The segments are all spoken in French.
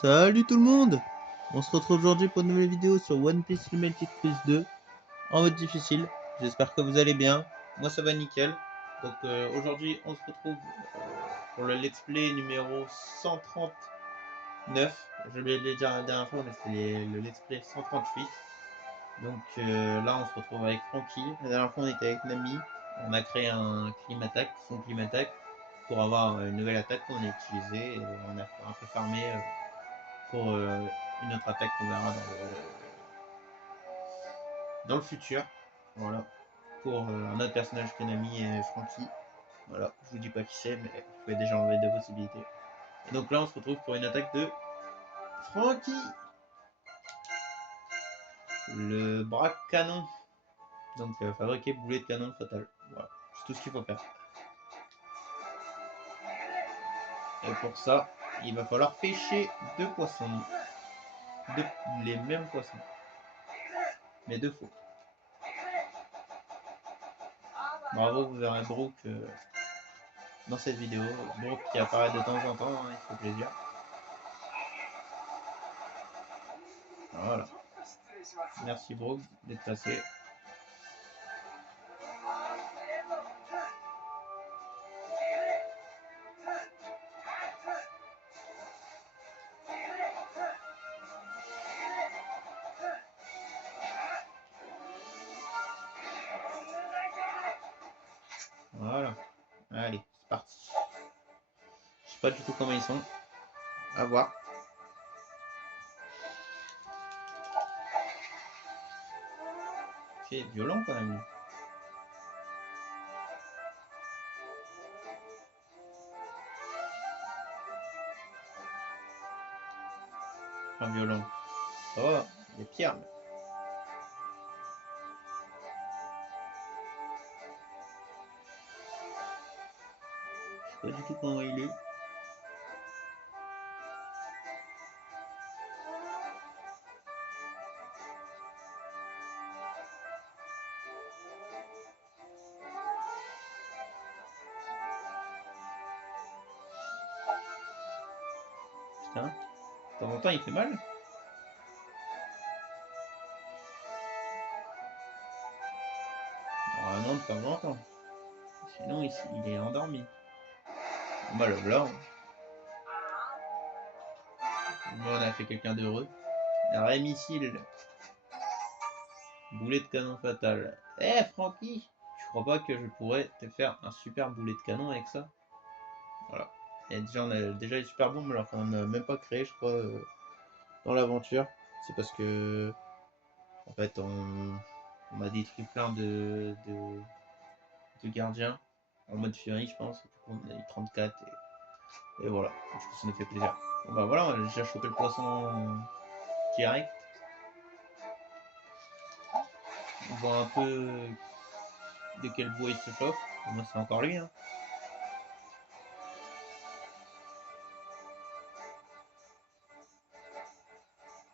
Salut tout le monde. On se retrouve aujourd'hui pour une nouvelle vidéo sur One Piece Limited Quiz 2 en mode difficile. J'espère que vous allez bien. Moi ça va nickel. Donc aujourd'hui on se retrouve pour le let's play numéro 139. Je l'ai déjà la dernière fois mais c'était le let's play 138. Donc là on se retrouve avec Franky. La dernière fois on était avec Nami. On a créé un Climatac, son Climatac, pour avoir une nouvelle attaque qu'on a utilisée. Et on a un peu farmé pour une autre attaque qu'on verra dans le futur. Voilà. Pour un autre personnage que Nami et Franky. Voilà. Je vous dis pas qui c'est, mais vous pouvez déjà enlever deux possibilités. Et donc là, on se retrouve pour une attaque de Franky. Le bras canon. Donc fabriquer boulet de canon fatal. Voilà. C'est tout ce qu'il faut faire. Et pour ça, il va falloir pêcher deux poissons. Les mêmes poissons. Mais deux faux. Bravo, vous verrez Brooke dans cette vidéo. Brooke qui apparaît de temps en temps, hein, il fait plaisir. Voilà. Merci Brooke d'être passé. Voilà. Allez, c'est parti. Je sais pas du tout comment ils sont. À voir. C'est violent quand même. Enfin, violent. Ça va, il est pire. Je sais pas du tout comment il est. Putain. De temps en temps, il fait mal. Ah non, de temps en temps. Sinon, il est endormi. Bah le blanc. Moi, on a fait quelqu'un d'heureux. Ray missile. Boulet de canon fatal. Eh Francky, tu crois pas que je pourrais te faire un super boulet de canon avec ça? Voilà. Et déjà, on a déjà les super bombes alors qu'on n'a même pas créé, je crois, dans l'aventure. C'est parce que, en fait, on a détruit plein de gardiens en mode furie, je pense. Du coup, on a eu 34 et voilà. Du coup, ça nous fait plaisir. Bon, bah voilà, on a déjà chopé le poisson direct. On voit un peu de quel bois il se chauffe. Moi, c'est encore lui. Hein.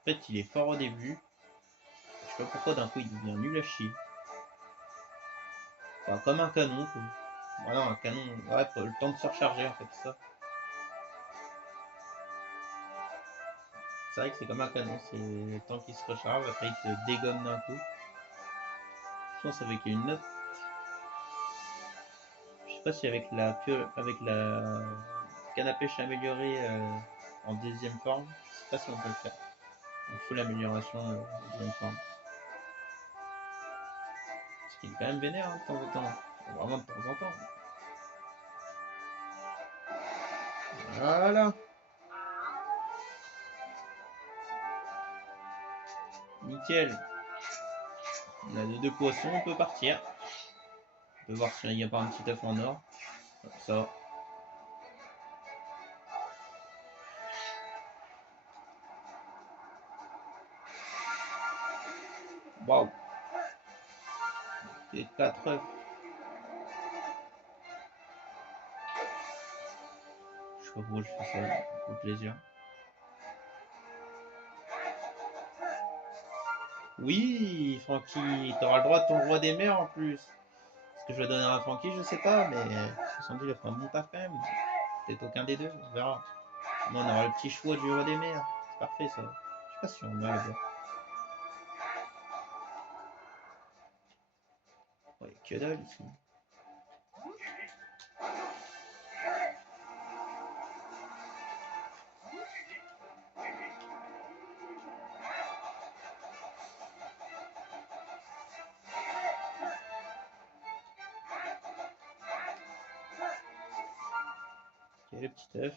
En fait, il est fort au début. Je sais pas pourquoi d'un coup il devient nul à chier. Enfin, comme un canon, quoi. Voilà, un canon. Ouais, faut le temps de se recharger en fait, c'est ça. C'est vrai que c'est comme un canon, c'est le temps qu'il se recharge, après il te dégomme d'un coup. Je pense avec une note. Je sais pas si avec la canne à pêche améliorée en deuxième forme, je sais pas si on peut le faire. On fout l'amélioration en deuxième forme. Parce qu'il est quand même vénère hein, de temps en temps. Vraiment de temps en temps. Voilà. Nickel. On a deux poissons, on peut partir. On peut voir s'il n'y a pas un petit œuf en or. Comme ça. Waouh. Et 4 œufs. Je sais pas pourquoi je fais ça, pour plaisir. Oui, Francky, t'auras le droit de ton roi des mers en plus. Ce que je vais donner à Francky, je sais pas, mais 70 il a fait un bon taf quand même. Peut-être aucun des deux, on verra. On aura le petit choix du roi des mers. C'est parfait ça. Je sais pas si on a là-bas. Ouais, que dalle ici. Ok, le petit œuf.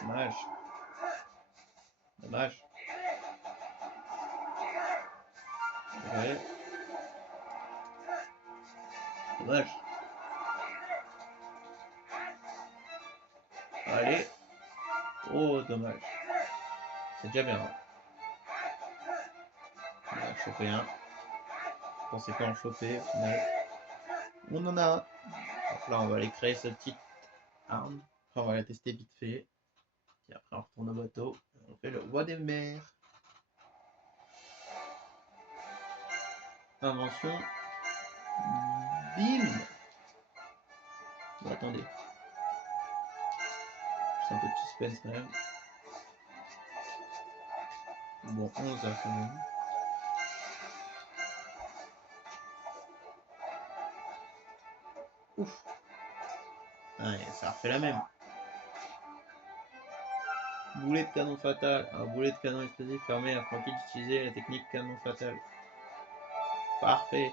Dommage. Dommage. Ouais. Dommage. Allez. Oh, dommage. C'est déjà bien. On a chopé un. Je pensais pas en choper au final. On en a un. Donc là, on va aller créer cette petite arme. Enfin, on va la tester vite fait. Et après, on retourne au bateau. On fait le roi des mers. Invention. Bim. Bon, attendez. C'est un peu de suspense quand même. Bon, 11 là, quand même. Ouf. Ah, ça refait la même. Boulet de canon fatal. Un boulet de canon explosif permet à Frankie d'utiliser la technique canon fatal. Parfait.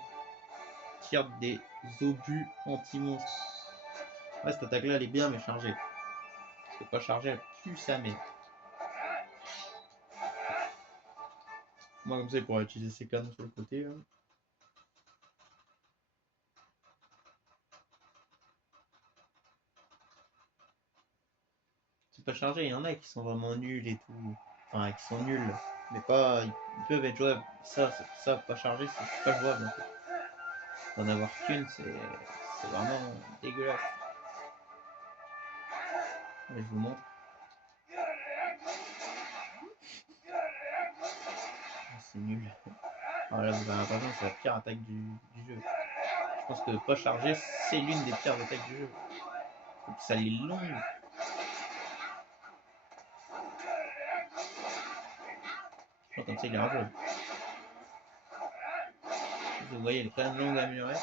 Tire des obus anti-monstres. Ouais, cette attaque là elle est bien mais chargée. Parce que pas chargée, elle pue sa mère. Moi comme ça il pourrait utiliser ses canons sur le côté là. C'est pas chargé, il y en a qui sont vraiment nuls et tout. Enfin qui sont nuls. Mais pas. Ils peuvent être jouables. Ça pas chargé, c'est pas jouable en fait. D'en avoir qu'une, c'est vraiment dégueulasse. Mais je vous montre. C'est nul. Voilà, vous avez l'impression que c'est la pire attaque du jeu. Je pense que pas chargé, c'est l'une des pires attaques du jeu. Et puis ça les longue. Comme ça, il est injouable. Vous voyez, elle est quand même longue à améliorer.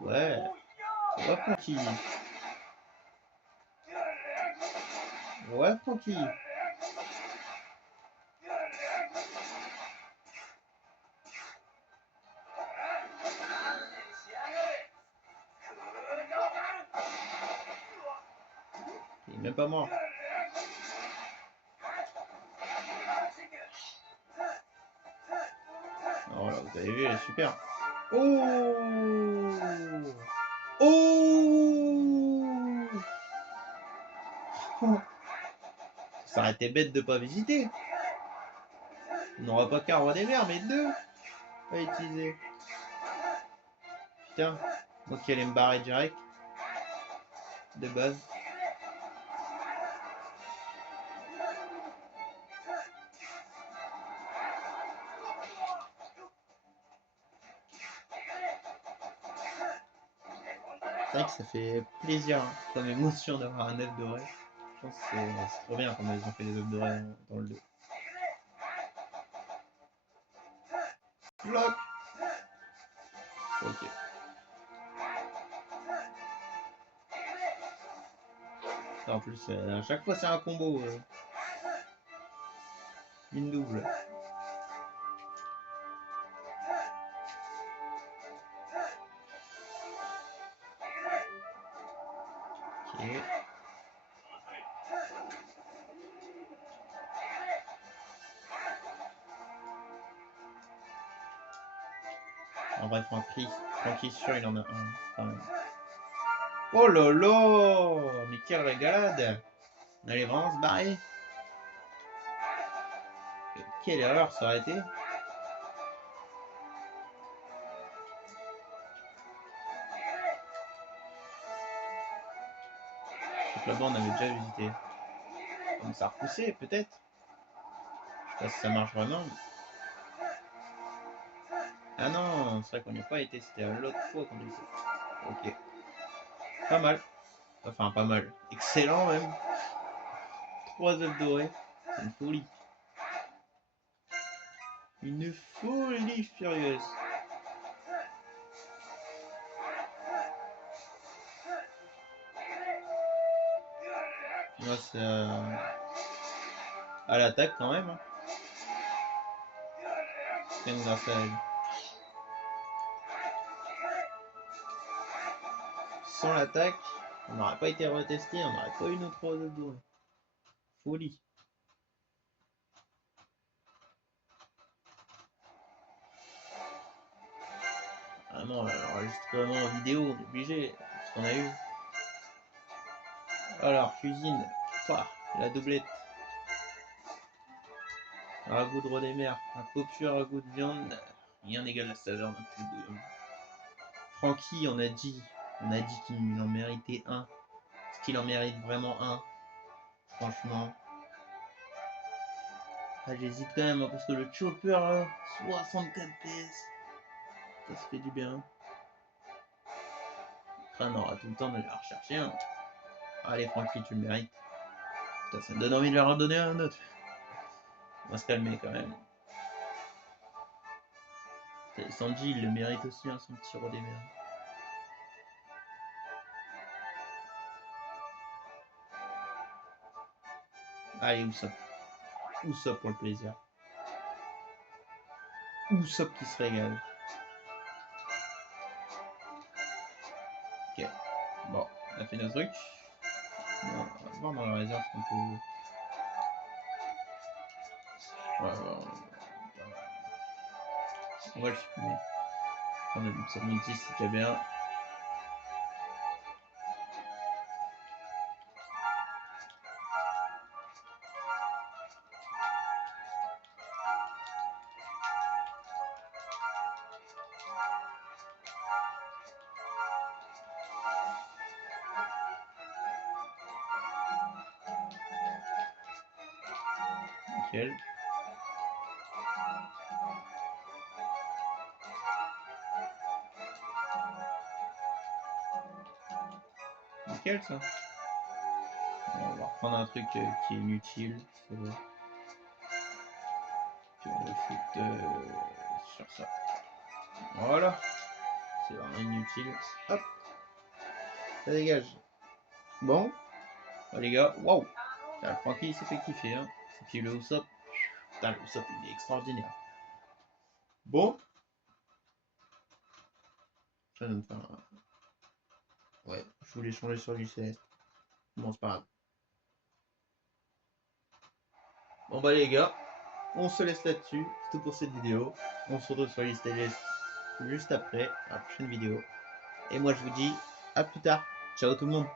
Ouais. Ouais, Francky. Ouais, Francky. Il est même pas mort. Alors là, vous avez vu, elle est super. Oh. Oh. Ça aurait été bête de pas visiter. On n'aura pas qu'un roi des mers, mais deux à utiliser. Putain. Donc elle allait me barrer direct. De base. C'est vrai que ça fait plaisir hein, comme émotion d'avoir un œuf doré. Je pense que c'est trop bien quand ils ont fait des œufs dorés dans le 2. Bloc. Ok. En plus, à chaque fois c'est un combo. Une double. Ok. En vrai, Francky sûr, il en a un, quand même. Oh lolo! Mais quelle régalade! On allait vraiment se barrer. Quelle erreur ça aurait été. Donc là-bas, on avait déjà visité. Comme ça a repoussé, peut-être. Je sais pas si ça marche vraiment. Ah non, c'est vrai qu'on n'y a pas été. C'était l'autre fois qu'on y était. Ok. Pas mal. Enfin, pas mal. Excellent, même. 3 œufs dorés. C'est une folie. Une folie furieuse. Moi, c'est à l'attaque quand même. Hein. Même grâce à elle. Sans l'attaque, on n'aurait pas été retesté, on n'aurait pas eu nos 3 œufs dorés. Folie. Vraiment, l'enregistrement en vidéo, on est obligé. C'est ce qu'on a eu. Alors, cuisine. Pouah, la doublette. Ragoût de roi des mers. Un copieux ragoût de viande. Rien n'égale la saveur d'un petit bouillon. Francky, on a dit qu'il en méritait un. Est-ce qu'il en mérite vraiment un? Franchement. Ah, j'hésite quand même, hein, parce que le chopper, là, 64 PS. Ça se fait du bien. Après, on aura tout le temps de la rechercher un. Allez, Francky, tu le mérites. Putain, ça me donne envie de leur en donner un autre. On va se calmer quand même. Sanji, il le mérite aussi, hein, son petit roi des mers. Allez, Usopp pour le plaisir. Usopp qui se régale. Ok. Bon, on a fait notre truc. On va voir dans la réserve ce qu'on peut. On va le supprimer. Ça nous dit c'est déjà bien. Nickel. Nickel ça. Bon, on va reprendre un truc qui est inutile. C'est bon. Puis on le fout sur ça. Voilà. C'est vraiment inutile. Hop. Ça dégage. Bon. Oh, les gars. Waouh. Le Francky il s'est fait kiffer. Hein. Et puis le Usopp. Putain, le Usopp il est extraordinaire. Bon. Ça donne pas. Ouais, je voulais changer sur du céleste. Bon, c'est pas grave. Bon bah les gars, on se laisse là-dessus. C'est tout pour cette vidéo. On se retrouve sur la liste juste après, la prochaine vidéo. Et moi je vous dis à plus tard. Ciao tout le monde.